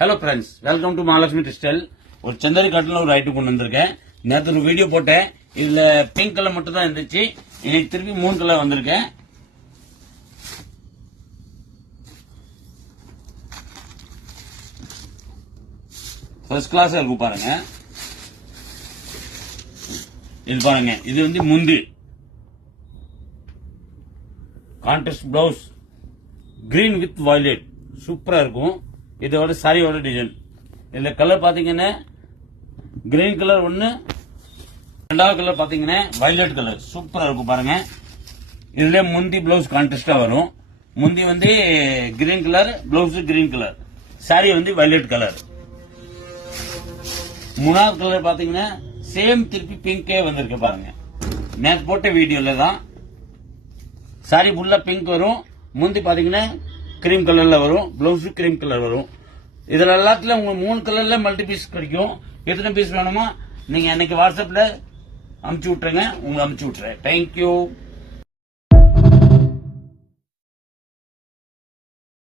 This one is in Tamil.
Hello friends, welcome to Mahalakshmi textile. ஒரு செந்தரி காட்டில் ஒரு ஐட்டம் கொண்டு வந்திருக்கேன். நேற்று ஒரு வீடியோ போட்டேன். இதுல பிங்க் கலர் மட்டும் தான் இருந்துச்சு. இன்னைக்கு திருப்பி 3 கலர் வந்திருக்கேன். ஃபர்ஸ்ட் கிளாஸா இருக்கும் பாருங்க. இது பாருங்க, இது வந்து முந்தி contrast blouse green with violet சூப்பரா இருக்கும். இதோட சாரியோட டிசைன். இதுல கலர் பாத்தீங்கன்னா கிரீன் கலர் ஒன்னு, ரெண்டாவது கலர் பாத்தீங்கன்னா வயலட் கலர் சூப்பரா இருக்கும் பாருங்க. இதுல முந்தி பிளவுஸ் கான்ட்ராஸ்டா வரும். முந்தி வந்து green colour, blouse green colour, sorry வந்து வயலட் கலர். மூணாவது கலர் பாத்தீங்கன்னா சேம் திருப்பி பிங்கே வந்திருக்கு பாருங்க. நேற்று போட்ட வீடியோல தான் சாரி ஃபுல்லா பிங்க் வரும். முந்தி பாத்தீங்கன்னா கிரீம் கலர்ல வரும், பிளவுஸ் கிரீம் கலர் வரும். இதுல எல்லாத்துல உங்களுக்கு 3 கலர்ல மல்டி பீஸ் கிடைக்கும். எத்தனை பீஸ் வேணுமோ நீங்க அன்னைக்கு வாட்ஸ்அப்ல அனுப்பிச்சு விட்டுருங்க, உங்களுக்கு அனுப்பிச்சு விட்டுறேன். தேங்க்யூ.